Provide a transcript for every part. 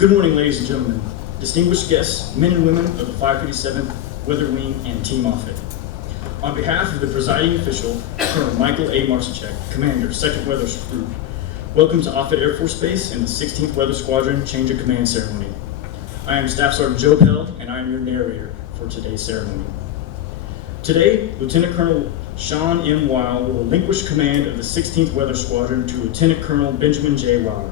Good morning, ladies and gentlemen, distinguished guests, men and women of the 557th Weather Wing and Team Offutt. On behalf of the presiding official, Colonel Michael A. Marcinchek, Commander, 2nd Weather Group, welcome to Offutt Air Force Base and the 16th Weather Squadron Change of Command Ceremony. I am Staff Sergeant Joe Pell, and I am your narrator for today's ceremony. Today, Lieutenant Colonel Sean M. Weil will relinquish command of the 16th Weather Squadron to Lieutenant Colonel Benjamin J. Weil.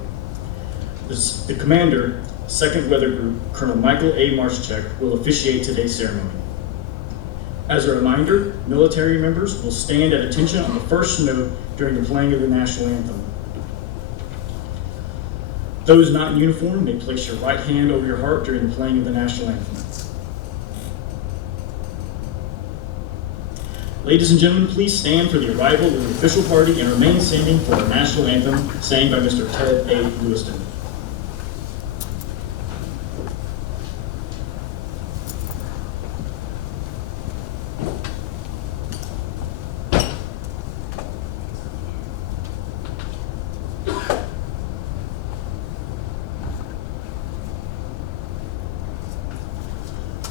The Commander, 2nd Weather Group, Colonel Michael A. Marcinchek, will officiate today's ceremony. As a reminder, military members will stand at attention on the first note during the playing of the national anthem. Those not in uniform may place your right hand over your heart during the playing of the national anthem. Ladies and gentlemen, please stand for the arrival of the official party and remain standing for our national anthem sang by Mr. Ted A. Lewiston.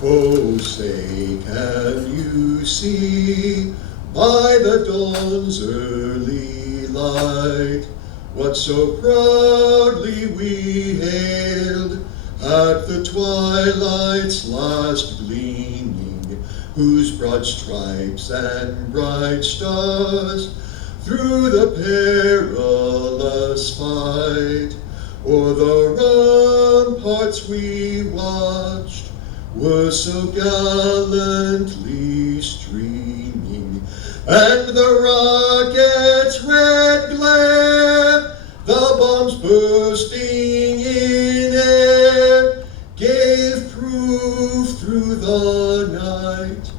Oh, say, can you see by the dawn's early light what so proudly we hailed at the twilight's last gleaming, whose broad stripes and bright stars through the perilous fight o'er the ramparts we watched were so gallantly streaming, and the rocket's red glare, the bombs bursting in air, gave proof through the night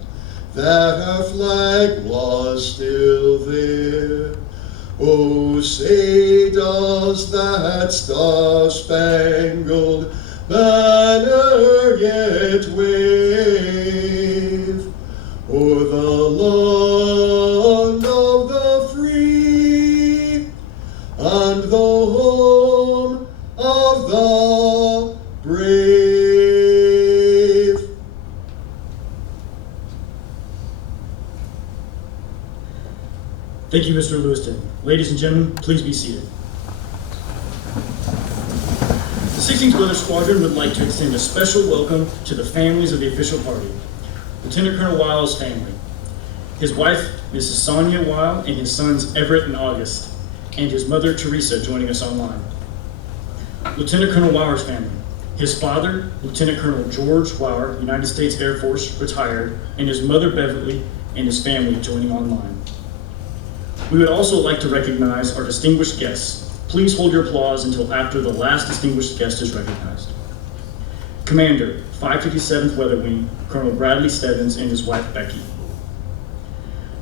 that our flag was still there. Oh, say, does that star-spangled banner yet wave o'er the land of the free and the home of the brave? Thank you, Mr. Lewiston. Ladies and gentlemen, please be seated. The 16th Weather Squadron would like to extend a special welcome to the families of the official party. Lieutenant Colonel Weil's family, his wife, Mrs. Sonia Weil, and his sons Everett and August, and his mother, Teresa, joining us online. Lieutenant Colonel Weil's family, his father, Lieutenant Colonel George Weil, United States Air Force, retired, and his mother, Beverly, and his family joining online. We would also like to recognize our distinguished guests. Please hold your applause until after the last distinguished guest is recognized. Commander, 557th Weather Wing, Colonel Bradley Stebbins and his wife Becky.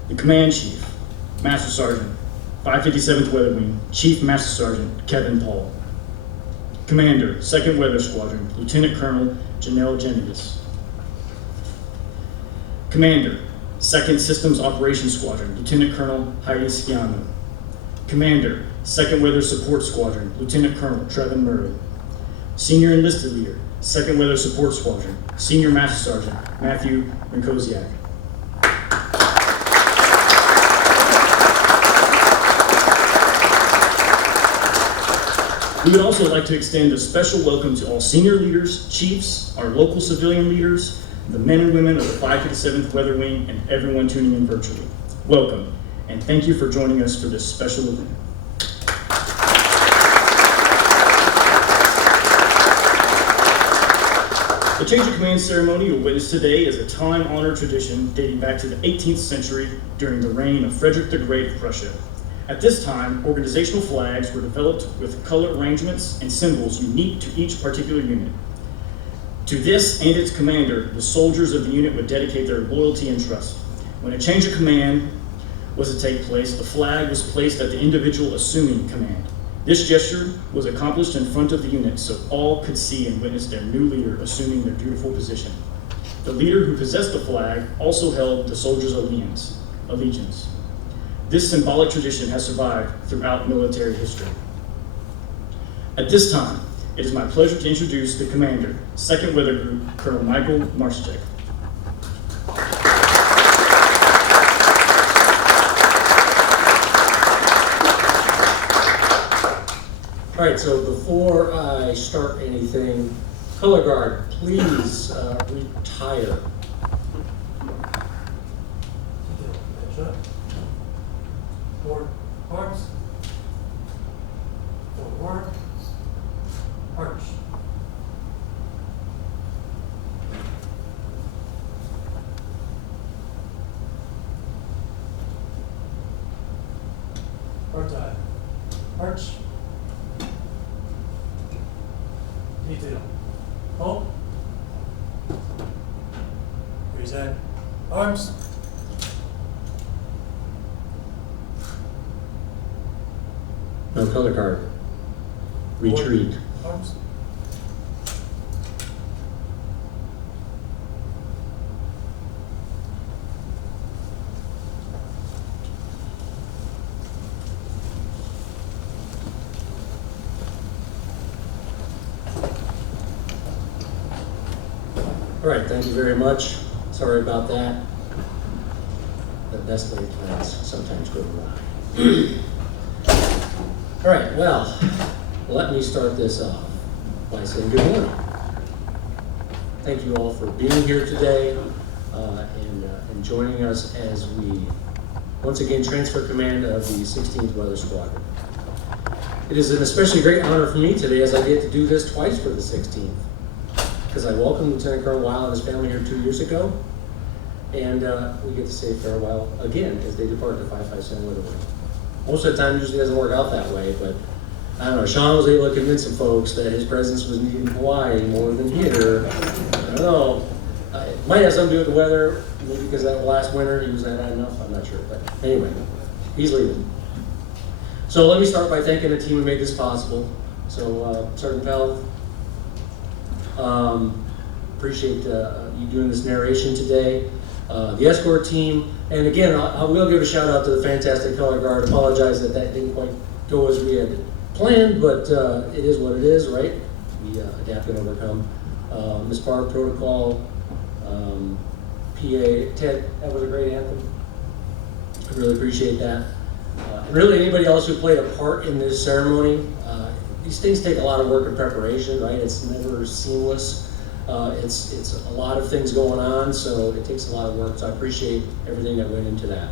The Command Chief, Master Sergeant, 557th Weather Wing, Chief Master Sergeant Kevin Paul. Commander, 2nd Weather Squadron, Lieutenant Colonel Janelle Jenigas. Commander, 2nd Systems Operations Squadron, Lieutenant Colonel Heidi Schiano. Commander, 2nd Weather Support Squadron, Lieutenant Colonel Trevin Murray. Senior Enlisted Leader, 2nd Weather Support Squadron, Senior Master Sergeant Matthew Rinkoziak. We would also like to extend a special welcome to all senior leaders, chiefs, our local civilian leaders, the men and women of the 557th Weather Wing, and everyone tuning in virtually. Welcome, and thank you for joining us for this special event. The Change of Command ceremony you'll witness today is a time-honored tradition dating back to the 18th century during the reign of Frederick the Great of Prussia. At this time, organizational flags were developed with color arrangements and symbols unique to each particular unit. To this and its commander, the soldiers of the unit would dedicate their loyalty and trust. When a change of command was to take place, the flag was placed at the individual assuming command. This gesture was accomplished in front of the unit so all could see and witness their new leader assuming their dutiful position. The leader who possessed the flag also held the soldier's allegiance. This symbolic tradition has survived throughout military history. At this time, It is my pleasure to introduce the commander, 2nd Weather Group, Colonel Michael Marszczyk. All right, so before I start anything, color guard, please retire. Forward, arms. Forward, arch. Arch. Arch. Detail. Hold. Raise hand. Arms. No color guard. Retreat. Arms. All right, thank you very much. Sorry about that. The best laid plans sometimes go wrong. All right, well, let me start this off by saying good morning. Thank you all for being here today and joining us as we once again transfer command of the 16th Weather Squadron. It is an especially great honor for me today as I get to do this twice for the 16th, because I welcomed Lieutenant Colonel Weil and his family here 2 years ago, and we get to say farewell again as they depart the 557 Weather Wing. Most of the time, it usually doesn't work out that way, but I don't know. Sean was able to convince some folks that his presence was needed in Hawaii more than here. I don't know. It might have something to do with the weather, maybe because that last winter he was had enough. I'm not sure, but anyway, he's leaving. So let me start by thanking the team who made this possible. So Sergeant Pell, appreciate you doing this narration today. The escort team, and again, I will give a shout out to the fantastic color guard. Apologize that didn't quite go as we had planned, but it is what it is, right? We adapt and overcome. Ms. Barr, protocol, PA, Ted, that was a great anthem. I really appreciate that. And really anybody else who played a part in this ceremony. These things take a lot of work and preparation, right? It's never seamless. It's a lot of things going on, so it takes a lot of work, so I appreciate everything that went into that.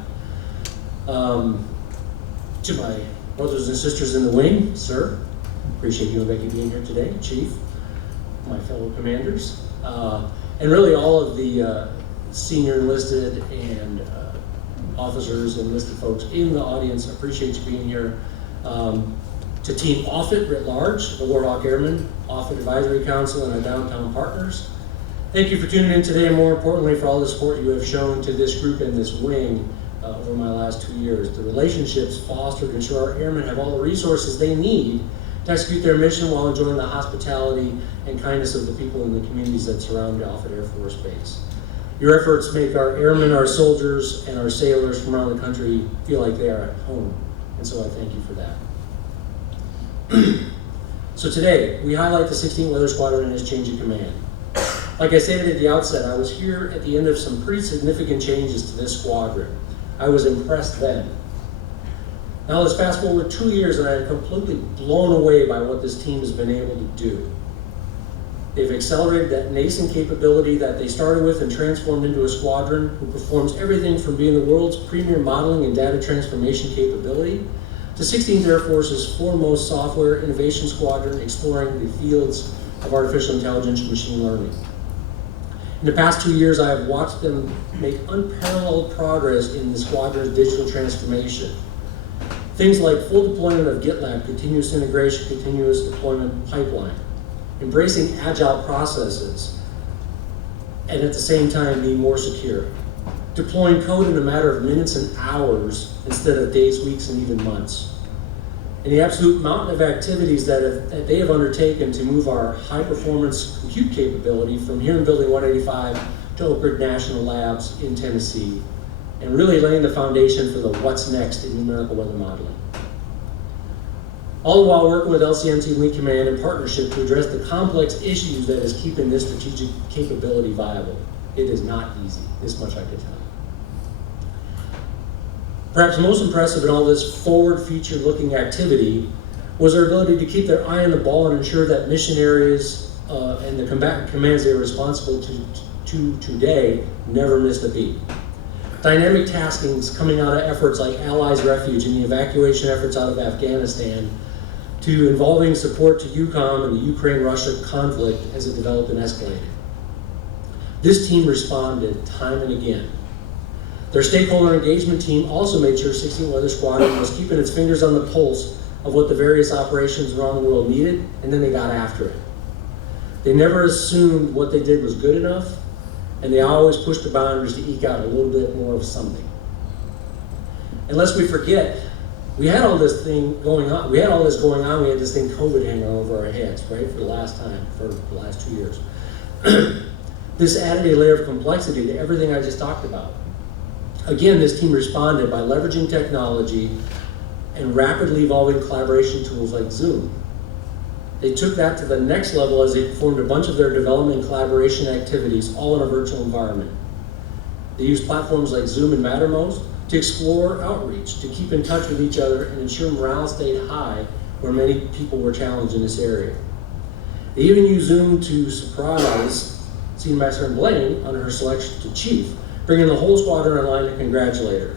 To my brothers and sisters in the wing, sir, appreciate you and Becky being here today, Chief, my fellow commanders, and really all of the senior enlisted and officers and enlisted folks in the audience. I appreciate you being here. To Team Offutt writ large, the Warhawk Airmen, Offutt Advisory Council, and our downtown partners. Thank you for tuning in today, and more importantly, for all the support you have shown to this group and this wing over my last 2 years. The relationships fostered ensure our airmen have all the resources they need to execute their mission while enjoying the hospitality and kindness of the people in the communities that surround the Offutt Air Force Base. Your efforts make our airmen, our soldiers, and our sailors from around the country feel like they are at home, and so I thank you for that. So today, we highlight the 16th Weather Squadron and its change in command. Like I stated at the outset, I was here at the end of some pretty significant changes to this squadron. I was impressed then. Now let's fast forward 2 years and I am completely blown away by what this team has been able to do. They've accelerated that nascent capability that they started with and transformed into a squadron who performs everything from being the world's premier modeling and data transformation capability to 16th Air Force's foremost software innovation squadron exploring the fields of artificial intelligence and machine learning. In the past 2 years, I have watched them make unparalleled progress in the squadron's digital transformation. Things like full deployment of GitLab, continuous integration, continuous deployment pipeline, embracing agile processes, and at the same time being more secure. Deploying code in a matter of minutes and hours instead of days, weeks, and even months. And the absolute mountain of activities that they have undertaken to move our high-performance compute capability from here in Building 185 to Oak Ridge National Labs in Tennessee, and really laying the foundation for the what's next in numerical weather modeling. all the while working with LCMT Lead Command in partnership to address the complex issues that is keeping this strategic capability viable. It is not easy, this much I can tell you. Perhaps most impressive in all this forward future-looking activity was their ability to keep their eye on the ball and ensure that mission areas and the combatant commands they are responsible to today never missed a beat. Dynamic taskings coming out of efforts like Allies Refuge and the evacuation efforts out of Afghanistan to involving support to EUCOM and the Ukraine-Russia conflict as it developed and escalated. This team responded time and again. Their stakeholder engagement team also made sure 16th Weather Squadron was keeping its fingers on the pulse of what the various operations around the world needed, and then they got after it. They never assumed what they did was good enough, and they always pushed the boundaries to eke out a little bit more of something. And lest we forget, we had all this thing going on. We had this thing COVID hanging over our heads, right, for the last 2 years. This added a layer of complexity to everything I just talked about. Again, this team responded by leveraging technology and rapidly evolving collaboration tools like Zoom. They took that to the next level as they performed a bunch of their development and collaboration activities all in a virtual environment. They used platforms like Zoom and Mattermost to explore outreach, to keep in touch with each other and ensure morale stayed high where many people were challenged in this area. They even used Zoom to surprise Senior Master Blaine on her selection to Chief, bringing the whole squadron online to congratulate her.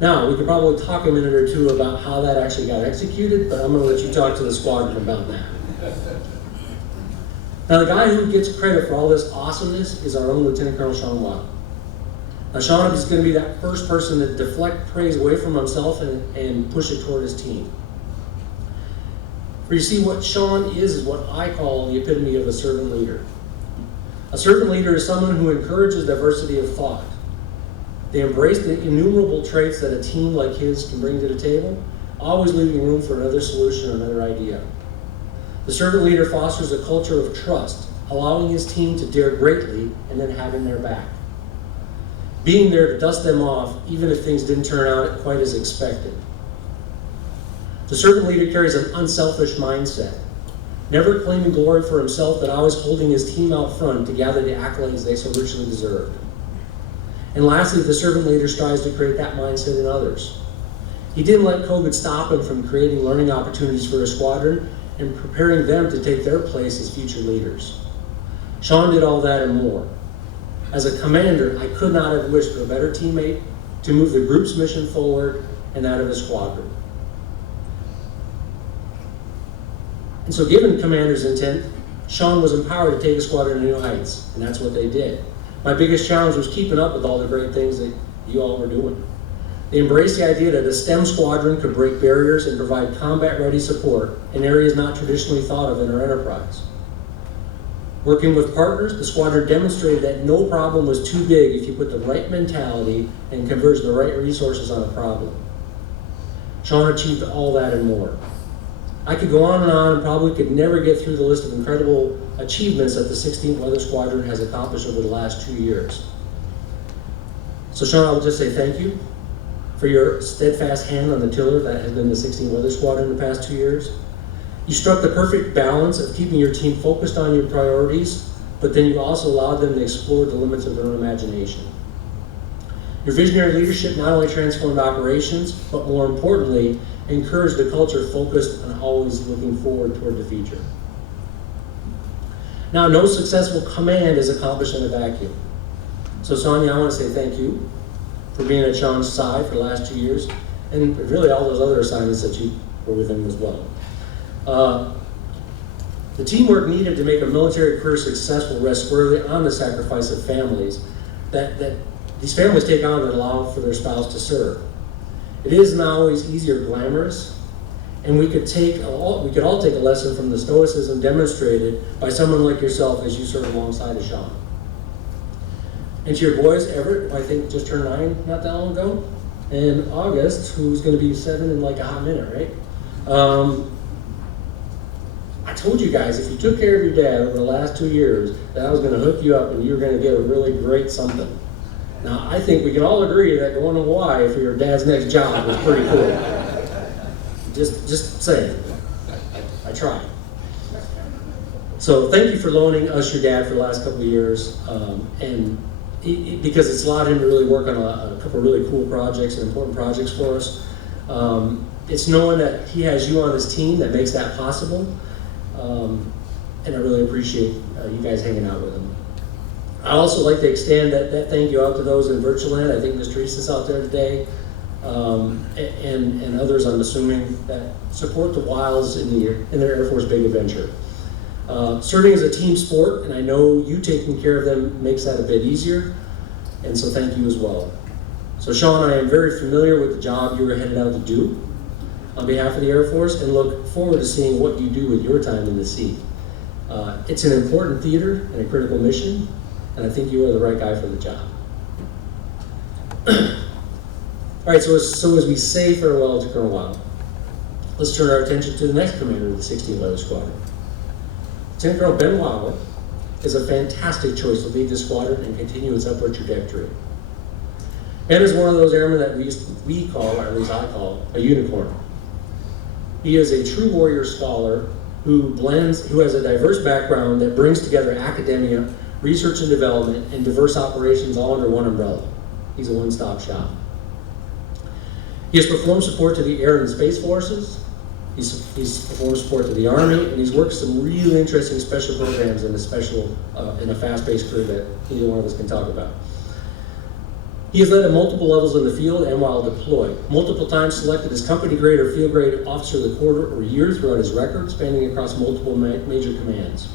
Now, we could probably talk a minute or two about how that actually got executed, but I'm going to let you talk to the squadron about that. Now, the guy who gets credit for all this awesomeness is our own Lieutenant Colonel Sean Wild. Now, Sean is going to be that first person to deflect praise away from himself and push it toward his team. For you see, what Sean is what I call the epitome of a servant leader. A servant leader is someone who encourages diversity of thought. They embrace the innumerable traits that a team like his can bring to the table, always leaving room for another solution or another idea. The servant leader fosters a culture of trust, allowing his team to dare greatly and then having their back. Being there to dust them off, even if things didn't turn out quite as expected. The servant leader carries an unselfish mindset, never claiming glory for himself, but always holding his team out front to gather the accolades they so richly deserved. And lastly, the servant leader strives to create that mindset in others. He didn't let COVID stop him from creating learning opportunities for his squadron and preparing them to take their place as future leaders. Sean did all that and more. As a commander, I could not have wished for a better teammate to move the group's mission forward and that of his squadron. And so given commander's intent, Sean was empowered to take his squadron to new heights, and that's what they did. My biggest challenge was keeping up with all the great things that you all were doing. They embraced the idea that a STEM squadron could break barriers and provide combat-ready support in areas not traditionally thought of in our enterprise. Working with partners, the squadron demonstrated that no problem was too big if you put the right mentality and converged the right resources on a problem. Sean achieved all that and more. I could go on and probably could never get through the list of incredible achievements that the 16th Weather Squadron has accomplished over the last 2 years. So Sean, I will just say thank you for your steadfast hand on the tiller that has been the 16th Weather Squadron the past 2 years. You struck the perfect balance of keeping your team focused on your priorities, but then you also allowed them to explore the limits of their own imagination. Your visionary leadership not only transformed operations, but more importantly, encouraged a culture focused on always looking forward toward the future. Now, no successful command is accomplished in a vacuum. So Sonia, I want to say thank you for being at Sean's side for the last 2 years, and really all those other assignments that you were with him as well. The teamwork needed to make a military career successful rests squarely on the sacrifice of families that these families take on that allow for their spouse to serve. It isn't always easy or glamorous, and we could all take a lesson from the stoicism demonstrated by someone like yourself as you serve alongside of Sean. And to your boys, Everett, who I think just turned 9 not that long ago, and August, who's going to be 7 in like a hot minute, right? I told you guys, if you took care of your dad over the last 2 years, that I was going to hook you up and you were going to get a really great something. Now, I think we can all agree that going to Hawaii for your dad's next job was pretty cool. Just saying. I tried. So thank you for loaning us your dad for the last couple of years, because it's allowed him to really work on a couple of really cool projects and important projects for us. It's knowing that he has you on his team that makes that possible, and I really appreciate you guys hanging out with him. I'd also like to extend that thank you out to those in virtual land. I think Ms. Teresa's out there today, and others, I'm assuming, that support the Wiles in their Air Force Big Adventure. Serving as a team sport, and I know you taking care of them makes that a bit easier, and so thank you as well. So Sean, I am very familiar with the job you were headed out to do on behalf of the Air Force, and look forward to seeing what you do with your time in the seat. It's an important theater and a critical mission, and I think you are the right guy for the job. All right, so as we say farewell to Colonel Weil, let's turn our attention to the next commander of the 16th Weather Squadron. Lieutenant Colonel Ben Weil is a fantastic choice to lead this squadron and continue its upward trajectory. Ben is one of those airmen that we call, or at least I call, a unicorn. He is a true warrior scholar who has a diverse background that brings together academia, research and development, and diverse operations all under one umbrella. He's a one-stop shop. He has performed support to the Air and Space Forces. He's performed support to the Army, and he's worked some really interesting special programs in a fast-paced career that neither one of us can talk about. He has led at multiple levels in the field and while deployed. Multiple times selected as company grade or field grade officer of the quarter or year throughout his record, spanning across multiple major commands.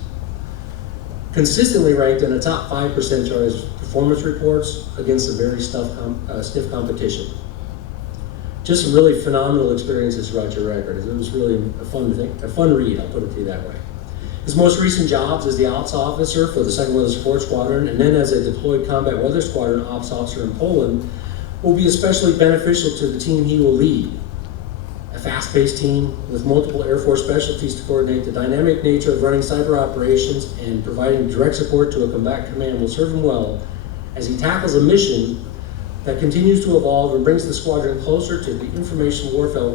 Consistently ranked in the top 5% of his performance reports against a very stiff competition. Just some really phenomenal experiences throughout your record. It was really a fun read, I'll put it to you that way. His most recent jobs as the Ops Officer for the 2nd Weather Support Squadron, and then as a deployed Combat Weather Squadron Ops Officer in Poland, will be especially beneficial to the team he will lead. A fast-paced team with multiple Air Force specialties to coordinate the dynamic nature of running cyber operations and providing direct support to a combat command will serve him well as he tackles a mission that continues to evolve and brings the squadron closer to the information warfare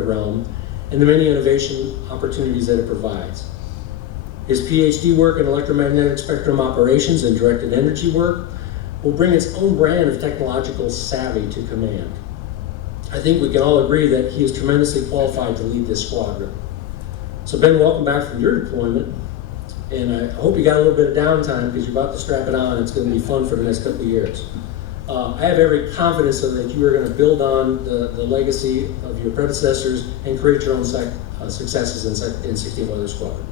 realm and the many innovation opportunities that it provides. His PhD work in electromagnetic spectrum operations and directed energy work will bring its own brand of technological savvy to command. I think we can all agree that he is tremendously qualified to lead this squadron. So Ben, welcome back from your deployment, and I hope you got a little bit of downtime because you're about to strap it on. It's going to be fun for the next couple of years. I have every confidence that you are going to build on the legacy of your predecessors and create your own successes in 16th Weather Squadron.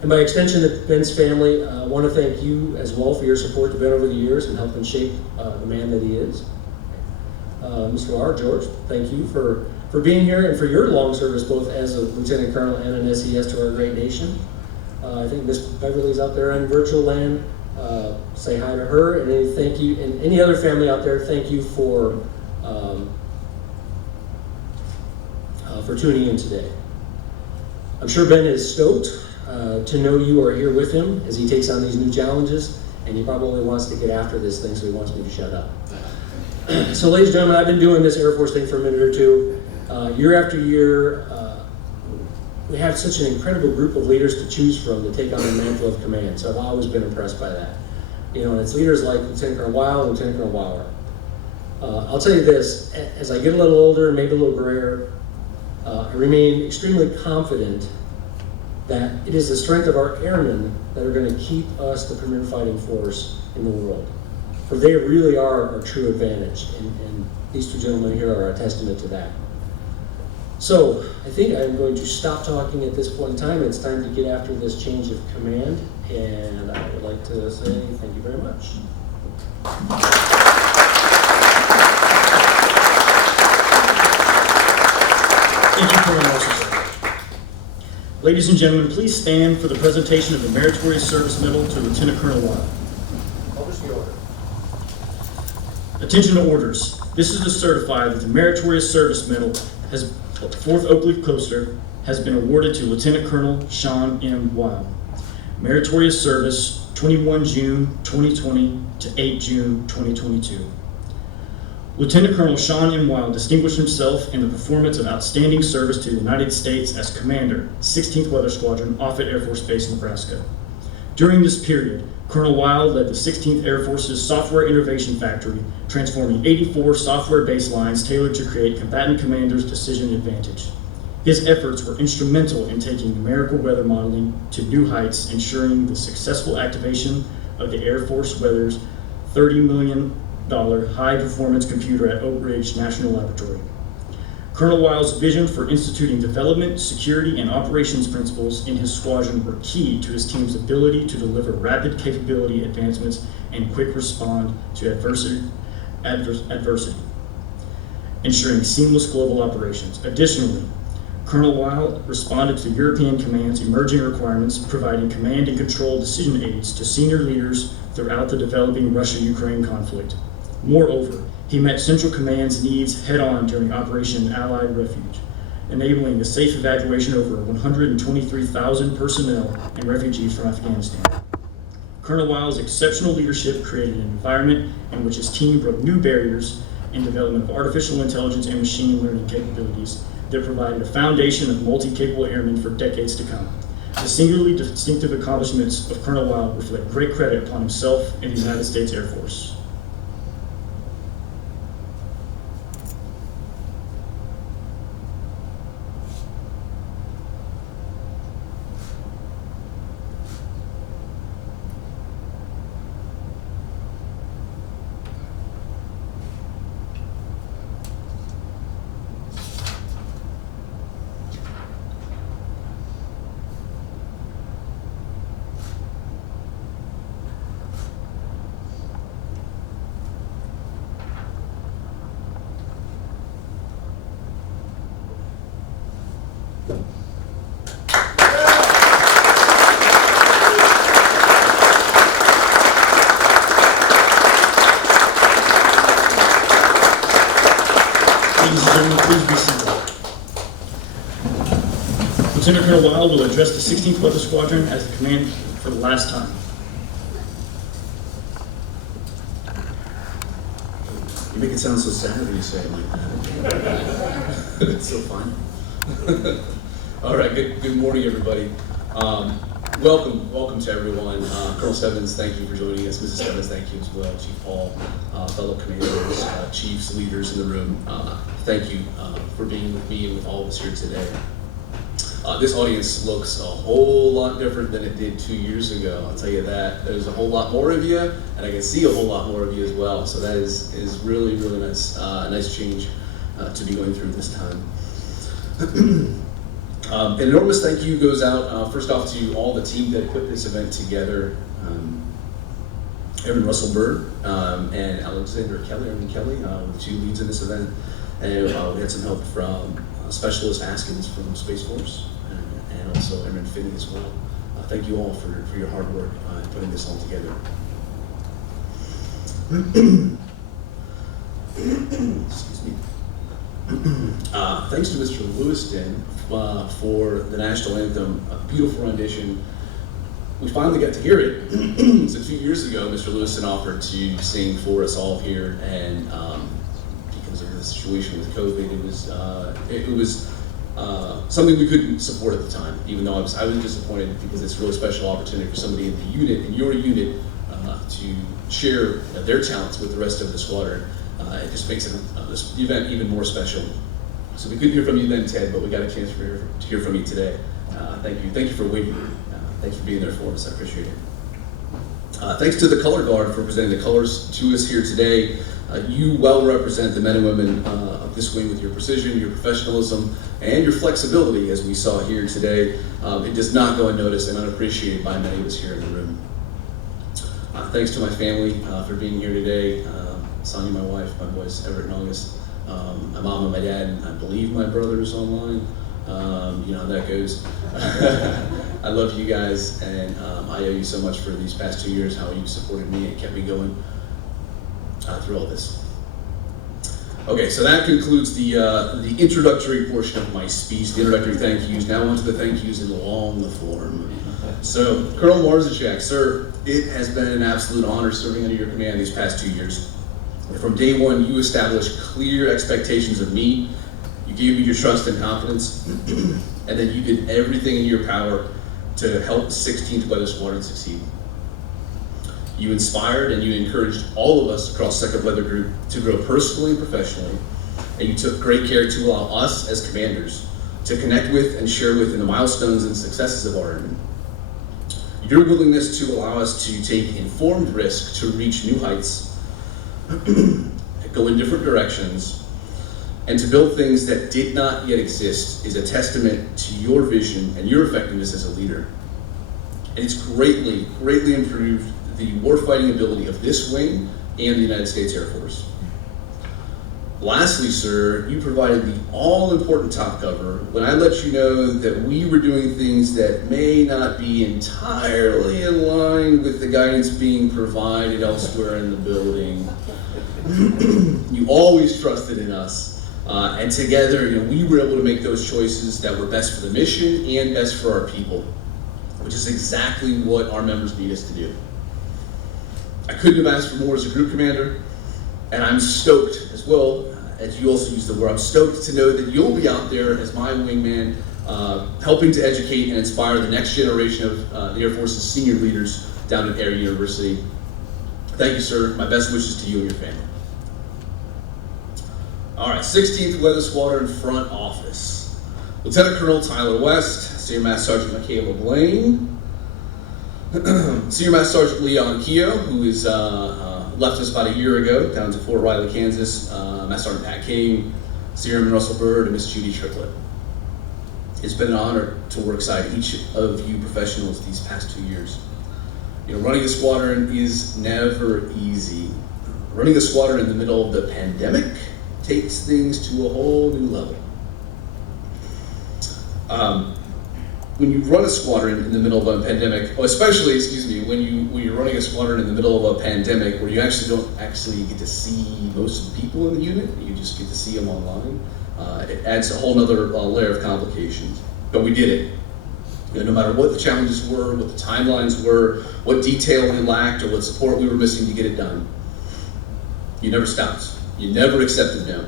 And by extension to Ben's family, I want to thank you as well for your support to Ben over the years and helping shape the man that he is. Mr. R. George, thank you for being here and for your long service both as a Lieutenant Colonel and an SES to our great nation. I think Miss Beverly's out there on virtual land. Say hi to her, and thank you, and any other family out there, thank you for tuning in today. I'm sure Ben is stoked to know you are here with him as he takes on these new challenges, and he probably wants to get after this thing, so he wants me to shut up. So ladies and gentlemen, I've been doing this Air Force thing for a minute or two. Year after year, we have such an incredible group of leaders to choose from to take on the mantle of command, so I've always been impressed by that. You know, and it's leaders like Lieutenant Colonel Weil and Lieutenant Colonel Weiler. I'll tell you this, as I get a little older, maybe a little grayer, I remain extremely confident that it is the strength of our airmen that are going to keep us the premier fighting force in the world. For they really are our true advantage, and these two gentlemen here are a testament to that. So, I think I'm going to stop talking at this point in time. It's time to get after this change of command, and I would like to say thank you very much. Thank you, Colonel Marshall. Ladies and gentlemen, please stand for the presentation of the Meritorious Service Medal to Lieutenant Colonel Weil. Publish the order. Attention to orders. This is to certify that the Meritorious Service Medal has 4th Oak Leaf Coaster has been awarded to Lieutenant Colonel Sean M. Weil. Meritorious Service, 21 June 2020 to 8 June 2022. Lieutenant Colonel Sean M. Wild distinguished himself in the performance of outstanding service to the United States as Commander, 16th Weather Squadron, Offutt Air Force Base, Nebraska. During this period, Colonel Wild led the 16th Air Force's Software Innovation Factory, transforming 84 software baselines tailored to create combatant commanders' decision advantage. His efforts were instrumental in taking numerical weather modeling to new heights, ensuring the successful activation of the Air Force Weather's $30 million high-performance computer at Oak Ridge National Laboratory. Colonel Wild's vision for instituting development, security, and operations principles in his squadron were key to his team's ability to deliver rapid capability advancements and quick respond to adversity, ensuring seamless global operations. Additionally, Colonel Wild responded to European Command's emerging requirements, providing command and control decision aids to senior leaders throughout the developing Russia-Ukraine conflict. Moreover, he met Central Command's needs head-on during Operation Allied Refuge, enabling the safe evacuation of over 123,000 personnel and refugees from Afghanistan. Colonel Wild's exceptional leadership created an environment in which his team broke new barriers in development of artificial intelligence and machine learning capabilities that provided a foundation of multi-capable airmen for decades to come. The singularly distinctive accomplishments of Colonel Wild reflect great credit upon himself and the United States Air Force. Ladies and gentlemen, please be seated. Lieutenant Colonel Wild will address the 16th Weather Squadron as the command for the last time. You make it sound so sad when you say it like that. It's so fun. All right, good morning, everybody. Welcome to everyone. Colonel Stebbins, thank you for joining us. Mrs. Stebbins, thank you as well. Chief Paul, fellow commanders, chiefs, leaders in the room. Thank you for being with me and with all of us here today. This audience looks a whole lot different than it did 2 years ago. I'll tell you that. There's a whole lot more of you, and I can see a whole lot more of you as well. So that is really, really nice. A nice change to be going through this time. An enormous thank you goes out, first off, to all the team that put this event together. Aaron Russell Bird and Alexander Kelly, were the two leads in this event. And we had some help from Specialist Askins from Space Force and also Aaron Finney as well. Thank you all for your hard work in putting this all together. Excuse me. Thanks to Mr. Lewiston for the national anthem, a beautiful rendition. We finally got to hear it. So 2 years ago, Mr. Lewiston offered to sing for us all here, and because of the situation with COVID, it was something we couldn't support at the time. Even though I was disappointed because it's a really special opportunity for somebody in the unit, in your unit, to share their talents with the rest of the squadron. It just makes this event even more special. So we couldn't hear from you then, Ted, but we got a chance to hear from you today. Thank you for waiting. Thanks for being there for us. I appreciate it. Thanks to the Color Guard for presenting the colors to us here today. You well represent the men and women of this wing with your precision, your professionalism, and your flexibility, as we saw here today. It does not go unnoticed and unappreciated by many of us here in the room. Thanks to my family for being here today. Sonia, my wife, my boys, Everett and August, my mom and my dad, and I believe my brother is online. You know how that goes. I love you guys, and I owe you so much for these past 2 years, how you supported me and kept me going through all this. Okay, so that concludes the introductory portion of my speech, the introductory thank yous. Now on to the thank yous in long form. So, Colonel Marzachek, sir, it has been an absolute honor serving under your command these past 2 years. From day one, you established clear expectations of me. You gave me your trust and confidence, and then you did everything in your power to help the 16th Weather Squadron succeed. You inspired and you encouraged all of us across 2nd Weather Group to grow personally and professionally, and you took great care to allow us as commanders to connect with and share with in the milestones and successes of our airmen. Your willingness to allow us to take informed risk to reach new heights, go in different directions, and to build things that did not yet exist is a testament to your vision and your effectiveness as a leader. And it's greatly, greatly improved the warfighting ability of this wing and the United States Air Force. Lastly, sir, you provided the all-important top cover when I let you know that we were doing things that may not be entirely in line with the guidance being provided elsewhere in the building. You always trusted in us, and together, we were able to make those choices that were best for the mission and best for our people, which is exactly what our members need us to do. I couldn't have asked for more as a group commander, and I'm stoked as well, as you also use the word, I'm stoked to know that you'll be out there as my wingman, helping to educate and inspire the next generation of the Air Force's senior leaders down at Air University. Thank you, sir. My best wishes to you and your family. All right, 16th Weather Squadron Front Office. Lieutenant Colonel Tyler West, Senior Master Sergeant Michaela Blaine, Senior Master Sergeant Leon Keogh, who is left us about a year ago down to Fort Riley, Kansas, Master Sergeant Pat King, Senior Airman Russell Bird, and Miss Judy Triplett. It's been an honor to work beside each of you professionals these past 2 years. Running a squadron is never easy. Running a squadron in the middle of the pandemic takes things to a whole new level. When you run a squadron in the middle of a pandemic, especially, when you're running a squadron in the middle of a pandemic where you actually don't get to see most of the people in the unit, you just get to see them online, it adds a whole nother layer of complications. But we did it. No matter what the challenges were, what the timelines were, what detail we lacked, or what support we were missing to get it done, you never stopped. You never accepted no.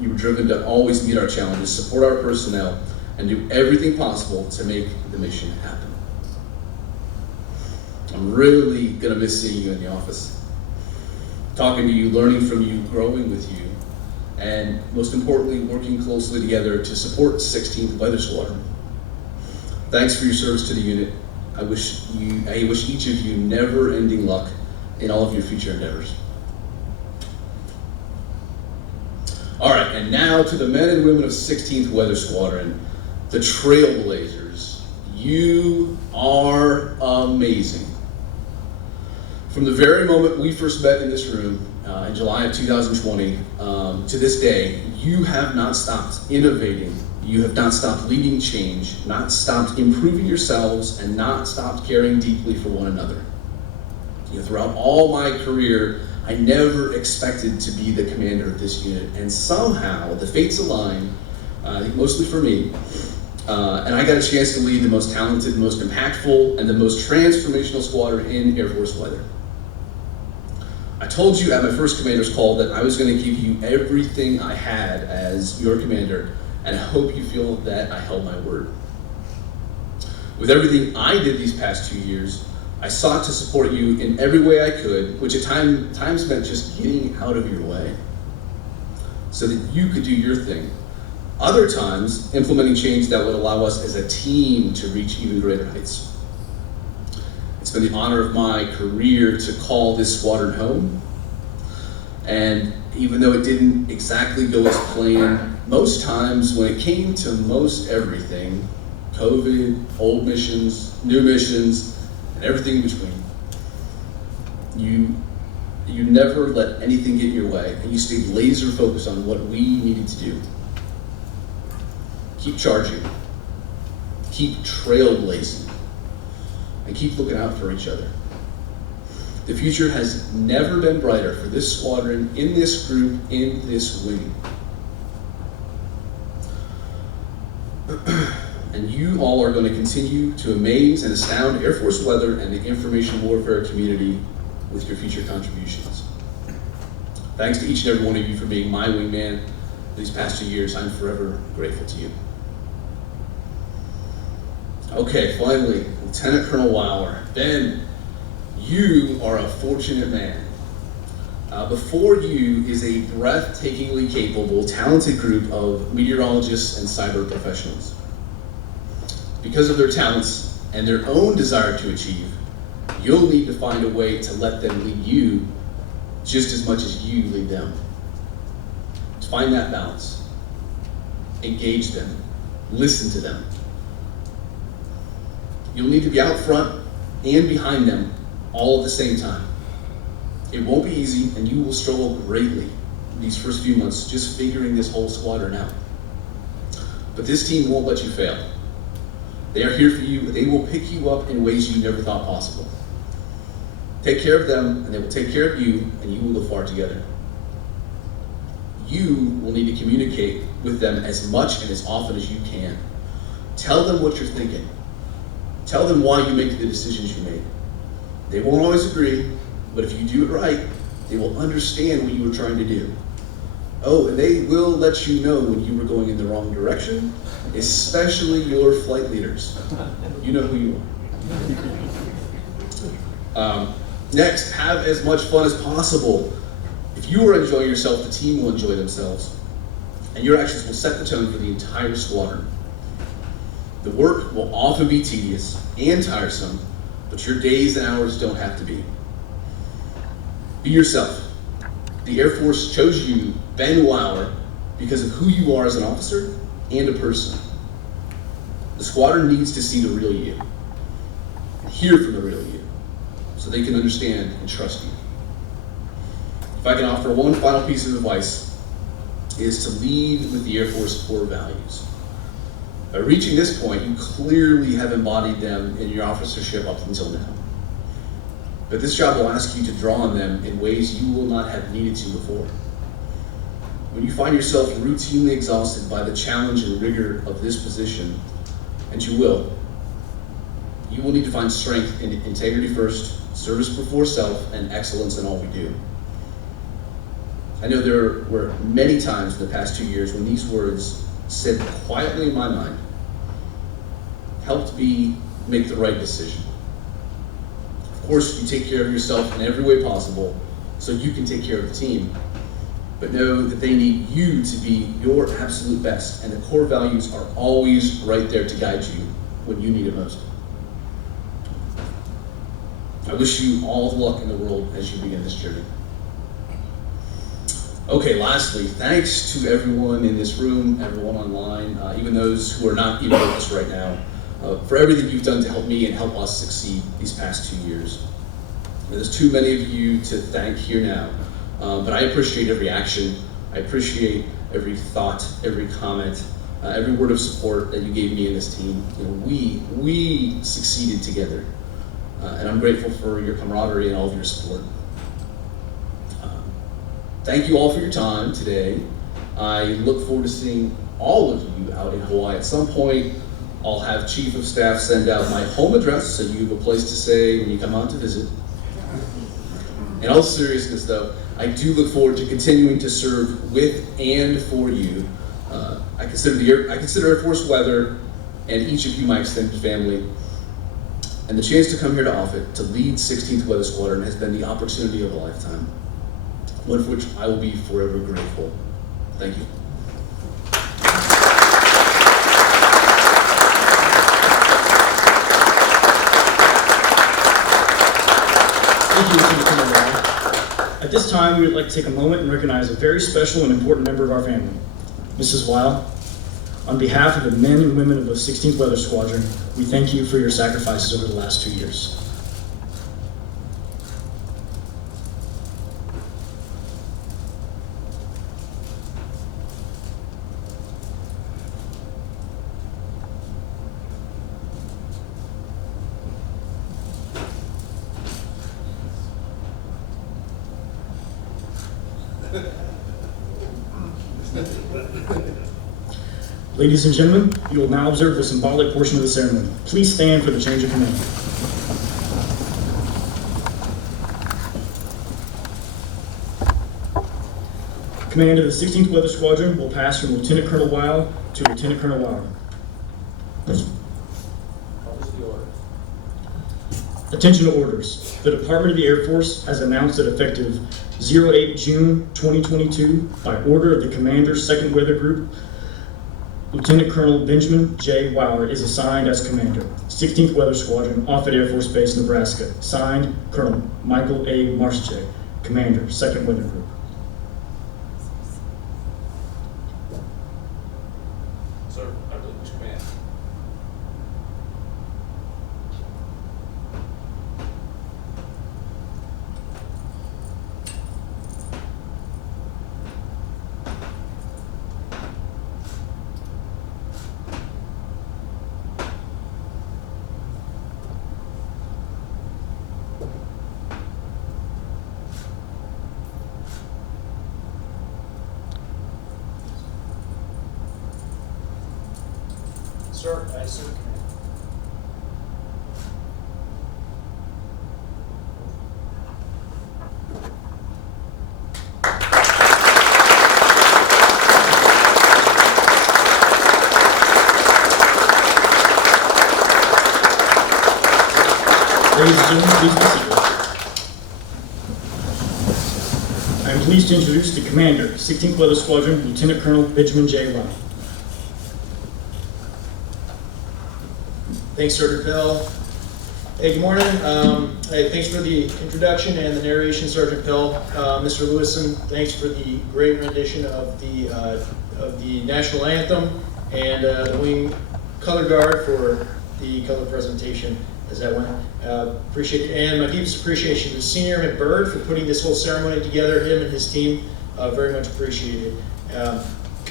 You were driven to always meet our challenges, support our personnel, and do everything possible to make the mission happen. I'm really gonna miss seeing you in the office, talking to you, learning from you, growing with you, and most importantly, working closely together to support 16th Weather Squadron. Thanks for your service to the unit. I wish each of you never-ending luck in all of your future endeavors. All right, and now to the men and women of 16th Weather Squadron, the Trailblazers. You are amazing. From the very moment we first met in this room in July of 2020 to this day, you have not stopped innovating. You have not stopped leading change, not stopped improving yourselves, and not stopped caring deeply for one another. Throughout all my career, I never expected to be the commander of this unit, and somehow the fates aligned, mostly for me, and I got a chance to lead the most talented, most impactful, and the most transformational squadron in Air Force weather. I told you at my first commander's call that I was going to give you everything I had as your commander, and I hope you feel that I held my word. With everything I did these past 2 years, I sought to support you in every way I could, which at times meant just getting out of your way so that you could do your thing. Other times, implementing change that would allow us as a team to reach even greater heights. It's been the honor of my career to call this squadron home. And even though it didn't exactly go as planned, most times when it came to most everything, COVID, old missions, new missions, and everything in between, you never let anything get in your way, and you stayed laser focused on what we needed to do. Keep charging, keep trailblazing, and keep looking out for each other. The future has never been brighter for this squadron, in this group, in this wing. And you all are going to continue to amaze and astound Air Force weather and the information warfare community with your future contributions. Thanks to each and every one of you for being my wingman these past 2 years. I'm forever grateful to you. Okay, finally, Lieutenant Colonel Weiler. Ben, you are a fortunate man. Before you is a breathtakingly capable, talented group of meteorologists and cyber professionals. Because of their talents and their own desire to achieve, you'll need to find a way to let them lead you just as much as you lead them. To find that balance. Engage them. Listen to them. You'll need to be out front and behind them all at the same time. It won't be easy, and you will struggle greatly these first few months just figuring this whole squadron out. But this team won't let you fail. They are here for you. They will pick you up in ways you never thought possible. Take care of them, and they will take care of you, and you will go far together. You will need to communicate with them as much and as often as you can. Tell them what you're thinking. Tell them why you make the decisions you make. They won't always agree, but if you do it right, they will understand what you were trying to do. Oh, and they will let you know when you were going in the wrong direction, especially your flight leaders. You know who you are. Next, have as much fun as possible. If you are enjoying yourself, the team will enjoy themselves. And your actions will set the tone for the entire squadron. The work will often be tedious and tiresome, but your days and hours don't have to be. Be yourself. The Air Force chose you, Ben Weiler, because of who you are as an officer and a person. The squadron needs to see the real you, hear from the real you, so they can understand and trust you. If I can offer one final piece of advice, it is to lead with the Air Force core values. By reaching this point, you clearly have embodied them in your officership up until now. But this job will ask you to draw on them in ways you will not have needed to before. When you find yourself routinely exhausted by the challenge and rigor of this position, and you will need to find strength in integrity first, service before self, and excellence in all we do. I know there were many times in the past 2 years when these words, said quietly in my mind, helped me make the right decision. Of course, you take care of yourself in every way possible so you can take care of the team. But know that they need you to be your absolute best, and the core values are always right there to guide you when you need it most. I wish you all the luck in the world as you begin this journey. Okay, lastly, thanks to everyone in this room, everyone online, even those who are not even with us right now, for everything you've done to help me and help us succeed these past 2 years. There's too many of you to thank here now, but I appreciate every action. I appreciate every thought, every comment, every word of support that you gave me and this team. You know, we succeeded together, and I'm grateful for your camaraderie and all of your support. Thank you all for your time today. I look forward to seeing all of you out in Hawaii. At some point, I'll have Chief of Staff send out my home address so you have a place to stay when you come out to visit. In all seriousness though, I do look forward to continuing to serve with and for you. I consider Air Force Weather and each of you my extended family. And the chance to come here to Offutt to lead 16th Weather Squadron has been the opportunity of a lifetime. One for which I will be forever grateful. Thank you. Thank you, Lieutenant Colonel Weil. At this time, we would like to take a moment and recognize a very special and important member of our family, Mrs. Weil. On behalf of the men and women of the 16th Weather Squadron, we thank you for your sacrifices over the last 2 years. Ladies and gentlemen, you will now observe the symbolic portion of the ceremony. Please stand for the change of command. command of the 16th Weather Squadron will pass from Lieutenant Colonel Weil to Lieutenant Colonel Weil. What was the order? Attention to orders. The Department of the Air Force has announced that effective 08 June 2022, by order of the Commander, 2nd Weather Group, Lieutenant Colonel Benjamin J. Weiler is assigned as Commander, 16th Weather Squadron, Offutt Air Force Base, Nebraska. Signed, Colonel Michael A. Marschek, Commander, 2nd Weather Group. Sir, I relinquish command. Sir, I assume command. Ladies and gentlemen, please be seated. I am pleased to introduce the Commander, 16th Weather Squadron, Lieutenant Colonel Benjamin J. Weiler. Thanks, Sergeant Pell. Hey, good morning. Hey, thanks for the introduction and the narration, Sergeant Pell. Mr. Lewison, thanks for the great rendition of the national anthem, and the Wing Color Guard for the color presentation as that went. Appreciate it. And my deepest appreciation to Senior McBird for putting this whole ceremony together, him and his team. Very much appreciated.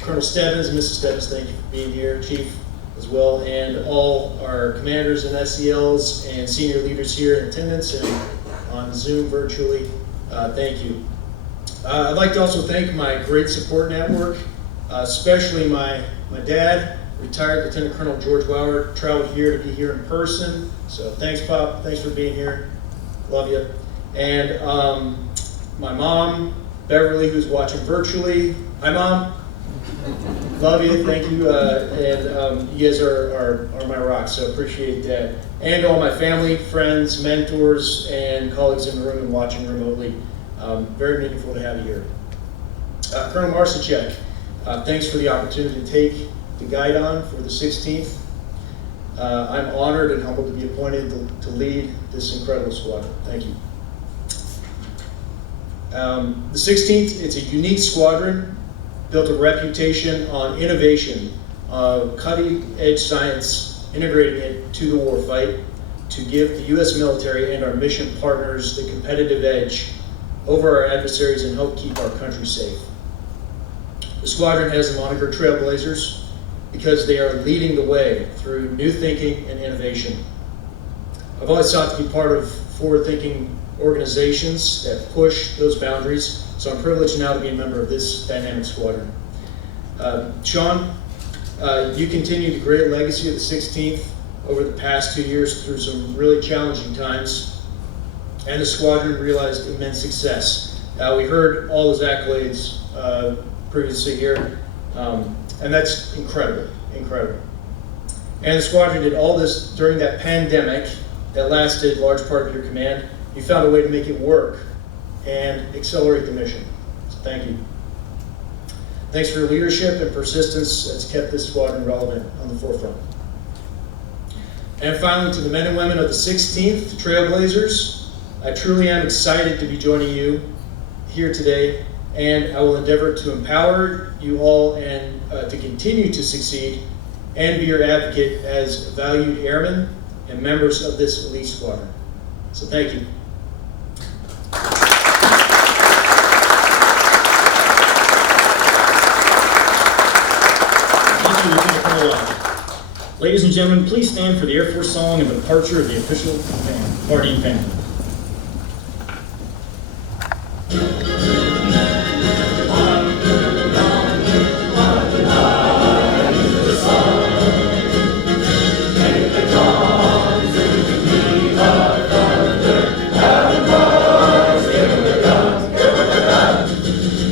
Colonel Stebbins and Mrs. Stebbins, thank you for being here. Chief as well, and all our commanders and SELs and senior leaders here in attendance and on Zoom virtually. Thank you. I'd like to also thank my great support network, especially my dad, retired Lieutenant Colonel George Weiler, traveled here to be here in person. So thanks, Pop. Thanks for being here. Love you. And my mom, Beverly, who's watching virtually. Hi, Mom. Love you, thank you, and you guys are my rocks, so appreciate that. And all my family, friends, mentors, and colleagues in the room and watching remotely. Very meaningful to have you here. Colonel Marschek, thanks for the opportunity to take the guide on for the 16th. I'm honored and humbled to be appointed to lead this incredible squadron. Thank you. The 16th, it's a unique squadron, built a reputation on innovation, cutting-edge science, integrating it to the warfight to give the U.S. military and our mission partners the competitive edge over our adversaries and help keep our country safe. The squadron has the moniker Trailblazers because they are leading the way through new thinking and innovation. I've always sought to be part of forward-thinking organizations that push those boundaries, so I'm privileged now to be a member of this dynamic squadron. Sean, you continue the great legacy of the 16th over the past 2 years through some really challenging times, and the squadron realized immense success. We heard all those accolades previously here, and that's incredible, incredible. And the squadron did all this during that pandemic that lasted a large part of your command. You found a way to make it work and accelerate the mission. So thank you. Thanks for your leadership and persistence that's kept this squadron relevant on the forefront. And finally, to the men and women of the 16th, Trailblazers, I truly am excited to be joining you here today, and I will endeavor to empower you all and to continue to succeed and be your advocate as valued airmen and members of this elite squadron. So thank you. Ladies and gentlemen, please stand for the Air Force song and the departure of the official party and family.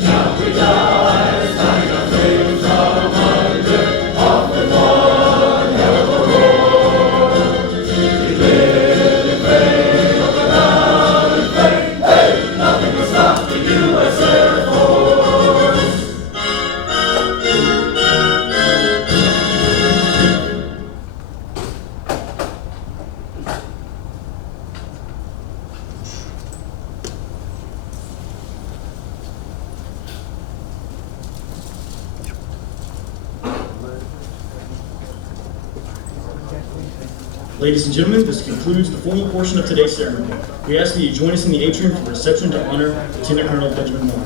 Now we die. Ladies and gentlemen, this concludes the formal portion of today's ceremony. We ask that you join us in the atrium for reception to honor Lieutenant Colonel Benjamin Moore.